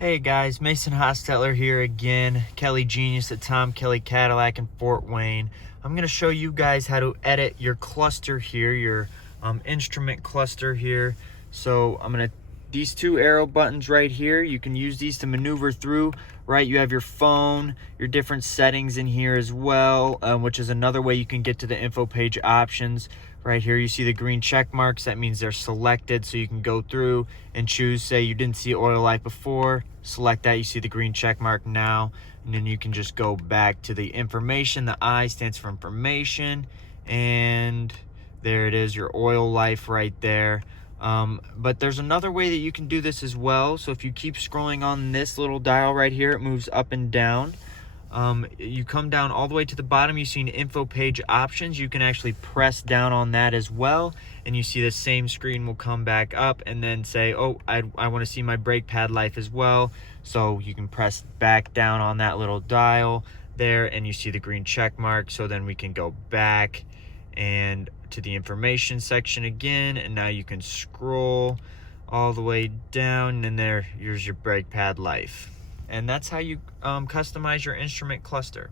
Hey guys, Mason Hostetler here again, Kelley Genius at Tom Kelley Cadillac in Fort Wayne. I'm going to show you guys how to edit your cluster here, your instrument cluster here. So these two arrow buttons right here, you can use these to maneuver through, right? You have your phone, your different settings in here as well, which is another way you can get to the info page options. Right here you see the green check marks. That means they're selected, so you can go through and choose. Say you didn't see oil light before, select that, you see the green check mark now, and then you can just go back to the information. The I stands for information, and there it is, your oil life right there. But there's another way that you can do this as well. So if you keep scrolling on this little dial right here, it moves up and down. You come down all the way to the bottom, you see an info page options. You can actually press down on that as well, and you see the same screen will come back up, and then say, oh, I want to see my brake pad life as well. So you can press back down on that little dial there, and you see the green check mark. So then we can go back and to the information section again, and now you can scroll all the way down, and here's your brake pad life. And that's how you customize your instrument cluster.